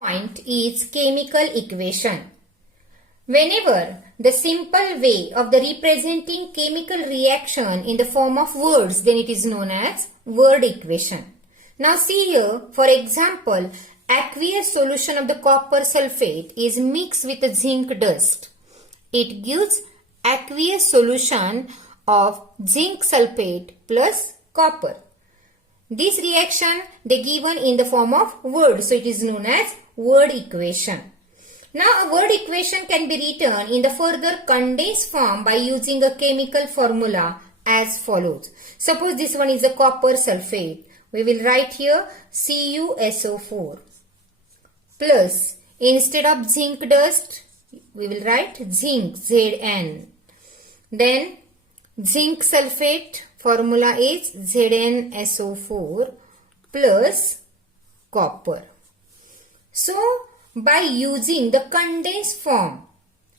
Point is chemical equation. Whenever the simple way of the representing chemical reaction in the form of words, then it is known as word equation. Now see here, for example, aqueous solution of the copper sulfate is mixed with the zinc dust. It gives aqueous solution of zinc sulfate plus copper. This reaction they given in the form of word, so it is known as word equation. Now a word equation can be written in the further condensed form by using a chemical formula as follows. Suppose this one is a copper sulfate. We will write here CuSO4 plus, instead of zinc dust we will write zinc, Zn. Then zinc sulfate formula is ZnSO4 plus copper. So by using the condensed form,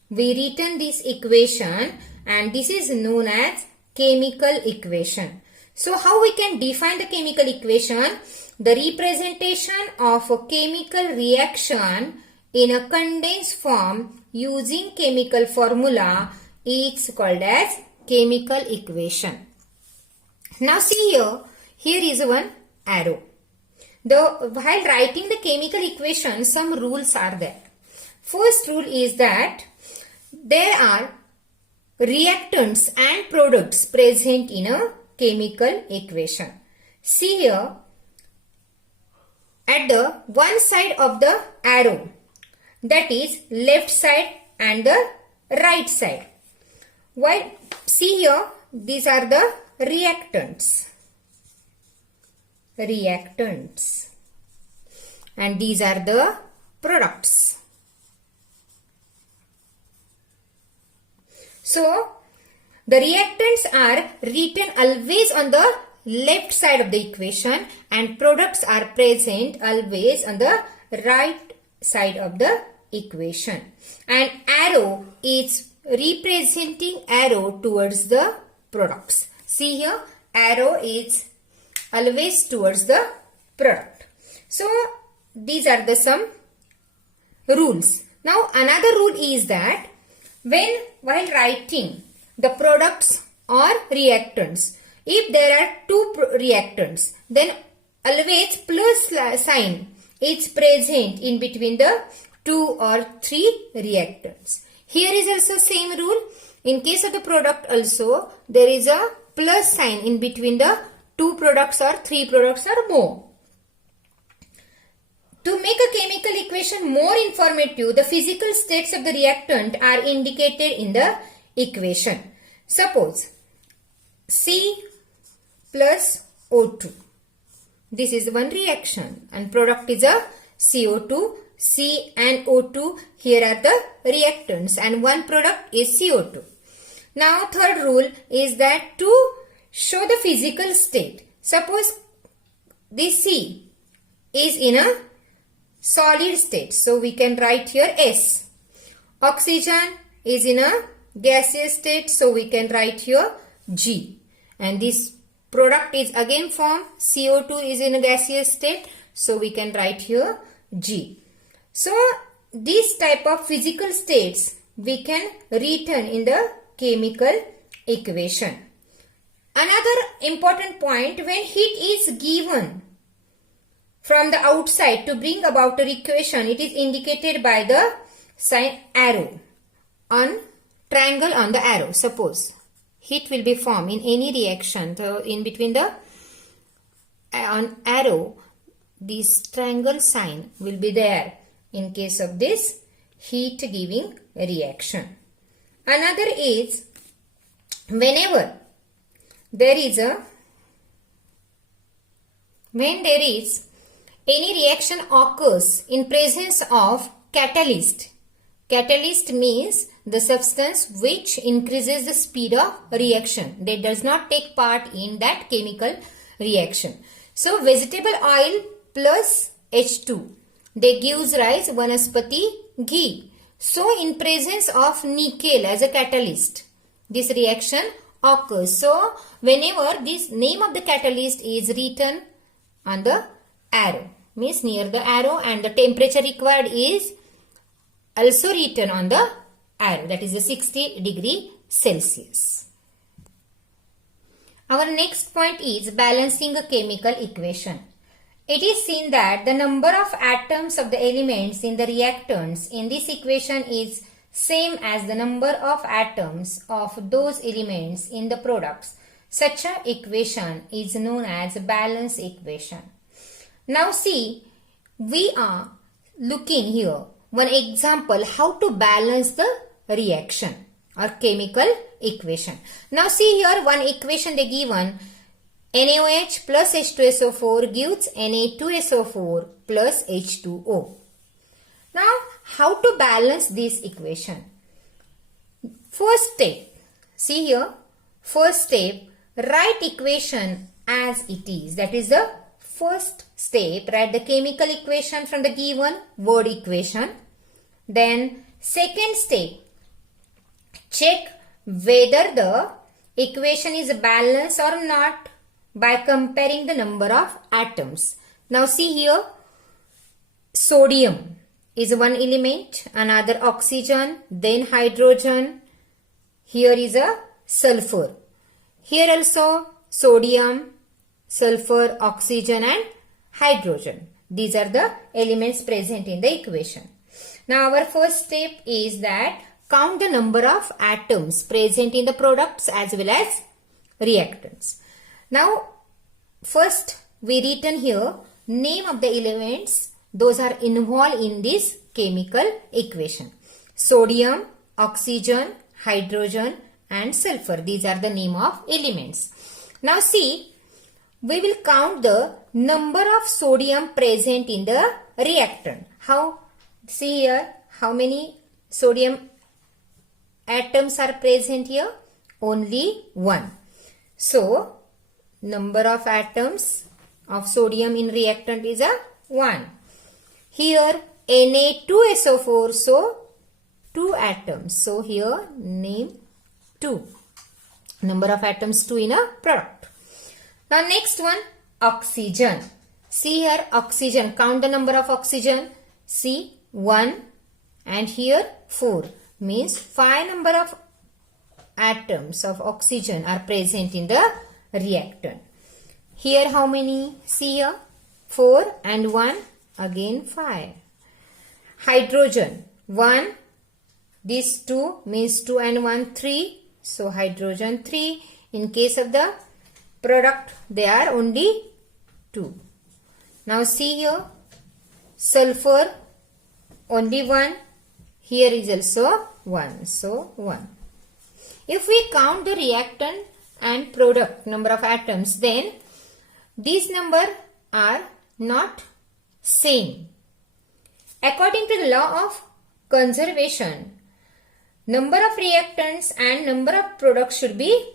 we written this equation and this is known as chemical equation. So how we can define the chemical equation? The representation of a chemical reaction in a condensed form using chemical formula is called as chemical equation. Now see here is one arrow. While writing the chemical equation, some rules are there. First rule is that there are reactants and products present in a chemical equation. See here, at the one side of the arrow, that is left side and the right side. While see here, these are the reactants. And these are the products. So the reactants are written always on the left side of the equation and products are present always on the right side of the equation. And arrow is representing arrow towards the products. See here, arrow is always towards the product. So these are the some rules. Now another rule is that while writing the products or reactants, if there are two reactants, then always plus sign is present in between the two or three reactants. Here is also same rule. In case of the product also, there is a plus sign in between the two products or three products or more. To make a chemical equation more informative, the physical states of the reactant are indicated in the equation. Suppose C plus O2. This is one reaction and product is a CO2. C and O2 here are the reactants and one product is CO2. Now third rule is that to show the physical state, suppose this C is in a solid state, so we can write here S. Oxygen is in a gaseous state, so we can write here G. And this product is again formed, CO2 is in a gaseous state, so we can write here G. So this type of physical states we can written in the chemical equation. Another important point, when heat is given from the outside to bring about a equation, it is indicated by the sign arrow on triangle on the arrow. Suppose heat will be formed in any reaction, so in between the on arrow this triangle sign will be there in case of this heat giving reaction. Another is when there is any reaction occurs in presence of catalyst. Catalyst means the substance which increases the speed of reaction. That does not take part in that chemical reaction. So vegetable oil plus H2, they gives rise vanaspati ghee. So in presence of nickel as a catalyst, this reaction occurs. So whenever this name of the catalyst is written on the arrow, means near the arrow, and the temperature required is also written on the arrow, that is the 60 degree Celsius. Our next point is balancing a chemical equation. It is seen that the number of atoms of the elements in the reactants in this equation is same as the number of atoms of those elements in the products. Such an equation is known as a balance equation. Now see, we are looking here one example how to balance the reaction or chemical equation. Now see here one equation they given, NaOH plus H2SO4 gives Na2SO4 plus H2O. Now how to balance this equation? First step, see here, first step, write equation as it is. That is the first step, write the chemical equation from the given word equation. Then second step, check whether the equation is balanced or not by comparing the number of atoms. Now see here, sodium is one element, another oxygen, then hydrogen, here is a sulfur. Here also sodium, sulfur, oxygen and hydrogen. These are the elements present in the equation. Now our first step is that count the number of atoms present in the products as well as reactants. Now first we written here name of the elements those are involved in this chemical equation. Sodium, oxygen, hydrogen and sulfur. These are the name of elements. Now see, we will count the number of sodium present in the reactant. How? See here, how many sodium atoms are present here? Only one. So, number of atoms of sodium in reactant is a 1. Here Na2SO4, so 2 atoms. So here name 2. Number of atoms 2 in a product. Now next one, oxygen. See here oxygen, count the number of oxygen. See 1 and here 4, means 5 number of atoms of oxygen are present in the reactant. Here how many? See here 4 and 1, again 5. Hydrogen 1, these 2 means 2 and 1 3, so hydrogen 3. In case of the product they are only 2. Now see here sulfur only 1, here is also 1, so 1. If we count the reactant and product number of atoms, then these number are not same. According to the law of conservation, number of reactants and number of products should be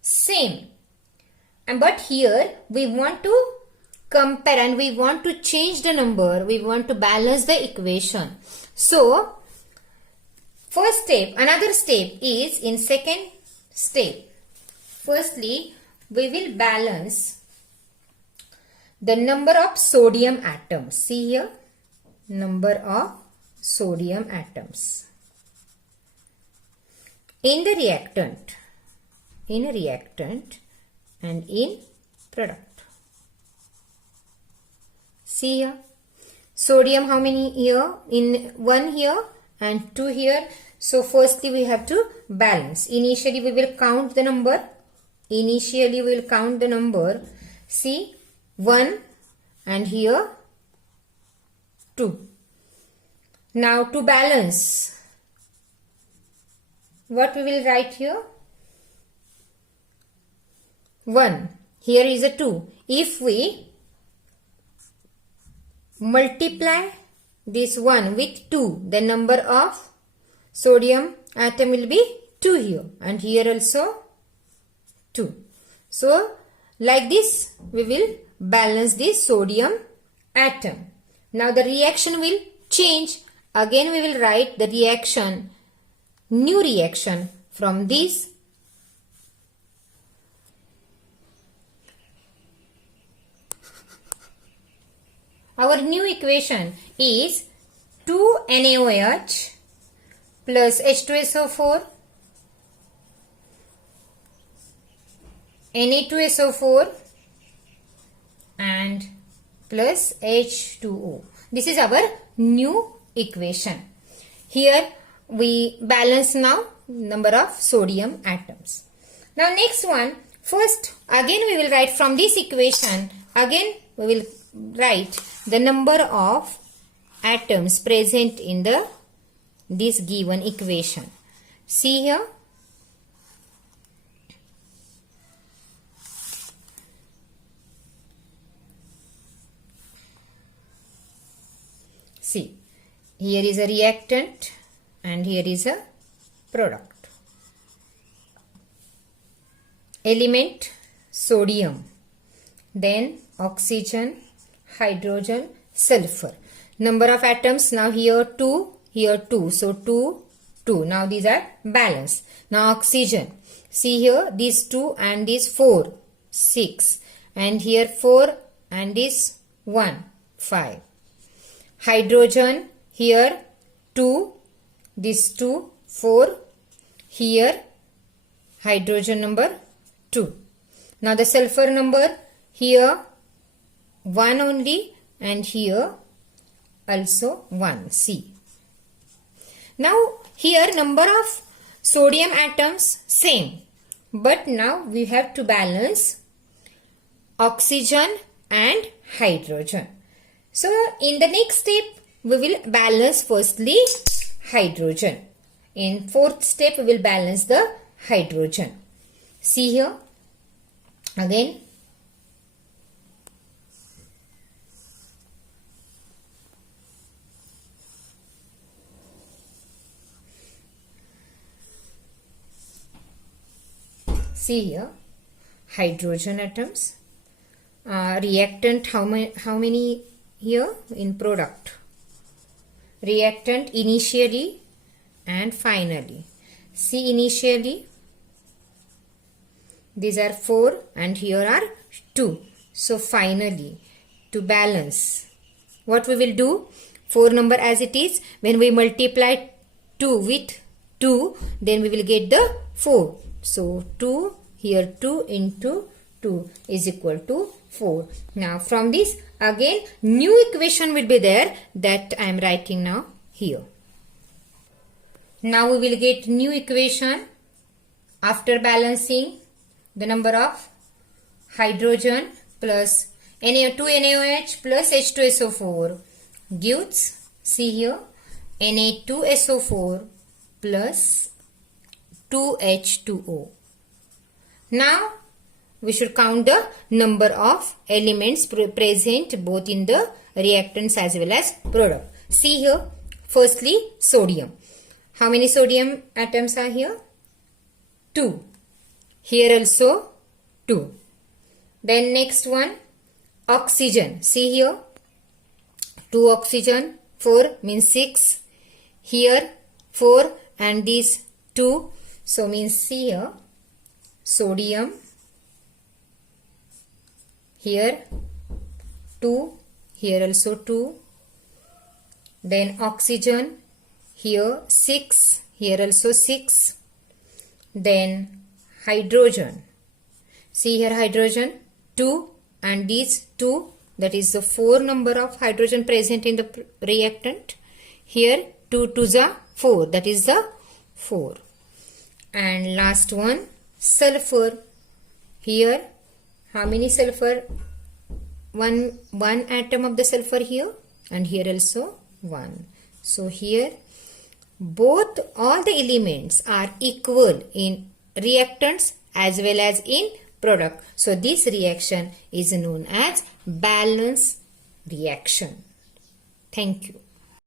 same. But here we want to compare and we want to change the number. We want to balance the equation. So, first step, another step is in second step. Firstly, we will balance the number of sodium atoms. See here, number of sodium atoms in the reactant, and in product. See here, sodium how many here? In 1 here and 2 here. So firstly we have to balance. Initially we will count the number. See 1 and here 2. Now to balance, what we will write here? 1. Here is a 2. If we multiply this 1 with 2, the number of sodium atom will be 2 here, and here also 2. So like this we will balance this sodium atom. Now the reaction will change. Again we will write the reaction, new reaction from this. our new equation is 2NaOH plus H2SO4 Na2SO4 and plus H2O. This is our new equation. Here we balance now number of sodium atoms. Now next one, first again we will write from this equation, again we will write the number of atoms present in this given equation. See here. See, here is a reactant and here is a product. Element sodium, then oxygen, hydrogen, sulfur. Number of atoms now here 2, here 2. So 2, 2. Now these are balanced. Now oxygen. See here these 2 and these 4, 6. And here 4 and this 1, 5. Hydrogen here 2, this 2, 4. Here hydrogen number 2. Now the sulfur number here 1 only and here also 1. See. Now here number of sodium atoms same, but now we have to balance oxygen and hydrogen. So in the next step we will balance firstly hydrogen. In fourth step we will balance the hydrogen. See here again. See here hydrogen atoms. Reactant how many here in product? Reactant initially and finally. See initially these are 4 and here are 2. So finally to balance what we will do, 4 number as it is, when we multiply 2 with 2 then we will get the 4. So 2 here 2 into 2 is equal to 4. Now from this again new equation will be there that I am writing now here. Now we will get new equation after balancing the number of hydrogen plus 2NaOH plus H2SO4 gives, see here, Na2SO4 plus 2H2O. Now we should count the number of elements present both in the reactants as well as product. See here, firstly sodium. How many sodium atoms are here? 2. Here also 2. Then next one, oxygen. See here, 2 oxygen, 4 means 6. Here 4 and these 2. So means see here, sodium. Here 2, here also 2. Then oxygen, here 6, here also 6. Then hydrogen. See here hydrogen 2 and these 2, that is the 4 number of hydrogen present in the reactant. Here 2 2s are 4, that is the 4. And last one, sulfur. Here how many sulfur? One atom of the sulfur here and here also 1. So here both all the elements are equal in reactants as well as in product. So this reaction is known as balance reaction. Thank you.